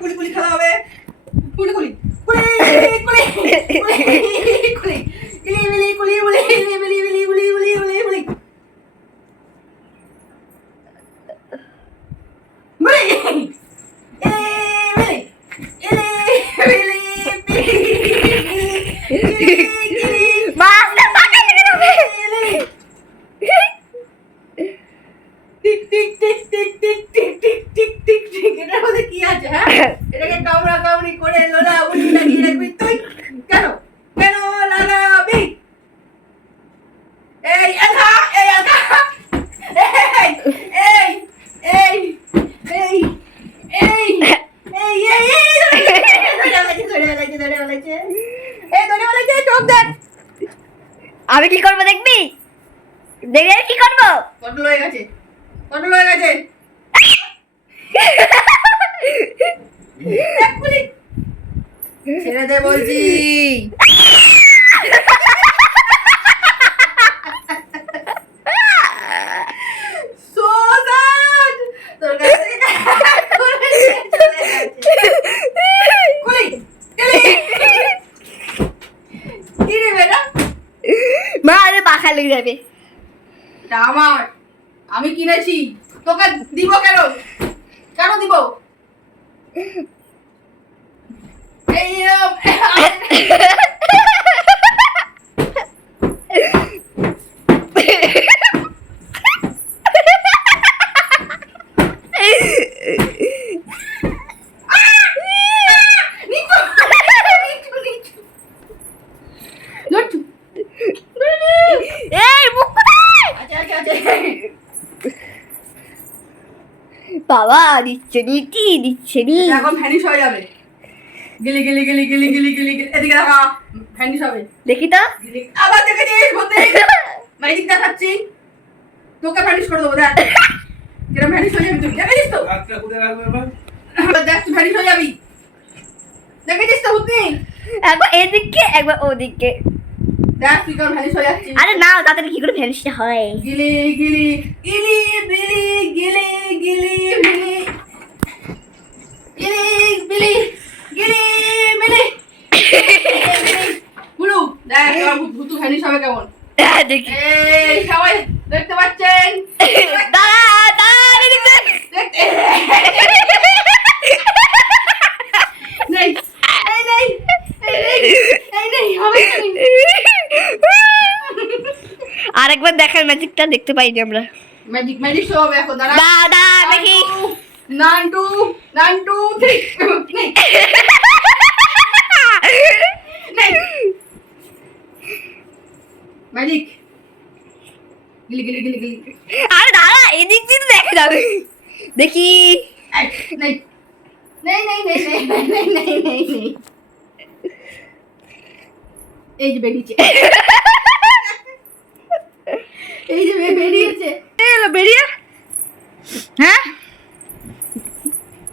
গুলি গুলি খেলা হবে গুলি গুলি গুলি গুলি এই ধরে লাগছে চোখ দেখ। আমি কি করব দেখবি? দেখে কি করব? কন্ট্রোল হয়ে গেছে। কন্ট্রোল হয়ে গেছে। ছেড়ে দে বলছি So sad! তোর কাছ থেকে করে নিয়ে চলে গেছে। কুলি, কুলি। কি রে বেটা? মা আরে পাখা লেগে যাবে। এটা আমার। আমি কিনেছি। তোকে দিব কেন? কেন দিব? এই বাবা দিচ্ছে নিটি দিচ্ছে নি। এখন ভ্যানিশ হয়ে যাবে। গিলি গিলি গিলি গিলি গিলি গিলি গিলি। এদিকে দেখা ভ্যানিশ হবে। দেখি তো। গিলি আবার দেখেছিস বলতে ম্যাজিক দেখাচ্ছি। তোকে ভ্যানিশ করে দেবো দেখ। কিরম ভ্যানিশ হয়ে যাবি তুই দেখেছিস তো। দেখ তুই ভ্যানিশ হয়ে যাবি। দেখেছিস তো একবার এদিকে একবার ওদিকে। দেখ তুই কেমন ভ্যানিশ হয়ে যাচ্ছিস। আরে না তাদের কি করে ভ্যানিশটা হয়? গিলি গিলি ইলি বিলি গিলি। ভুতু খানি হ্যাঁ, আরেকবার দেখার ম্যাজিকটা দেখতে পাই যে আমরা ম্যাজিক ম্যাজিক সব এখন দাঁড়া। দাঁড়া দেখি। নান্টু নান্টু গিলি গিলি গিলি গিলি। আরে দাঁড়া এদিক দিয়ে তো দেখা যাবে। দেখি। এই, নেই। নেই নেই নেই নেই নেই নেই নেই নেই নেই। এই যে বেরিয়েছে। এই যে বেরিয়েছে। এলো বেরিয়ে। হ্যাঁ?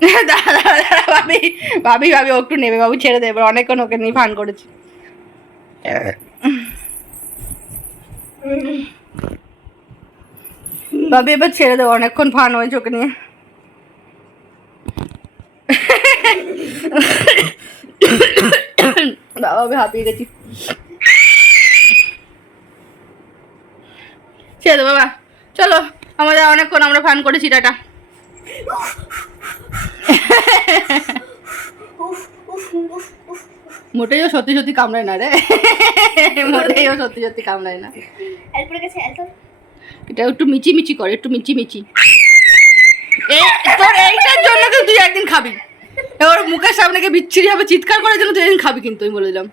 দাঁড়া দাঁড়া দাঁড়া ভাবি ভাবি ভাবি ও একটু নেবে বাবু ছেড়ে দেবে অনেকক্ষণ ওকে নিয়ে ফান করেছি। ভাবি, এবার ছেড়ে দেবো, অনেকক্ষণ ফান হয়েছে ওকে নিয়ে। বাবা আমি হাঁপিয়ে গেছি। ছেড়ে দেবো, বাবা। চলো, আমাদের অনেকক্ষণ আমরা ফান করেছি, টাটা। মোটেইও সত্যি সত্যি কামড়ায় না রে। মোটেইও সত্যি সত্যি কামড়ায় না। এটা একটু মিচিমিচি করে, একটু মিচিমিচি। এই তোর এইটার জন্য কিন্তু তুই একদিন খাবি। ওর মুখের সামনে বিচ্ছিরি হবে চিৎকার করার জন্য তুই একদিন খাবি কিন্তু, আমি বলে দিলাম।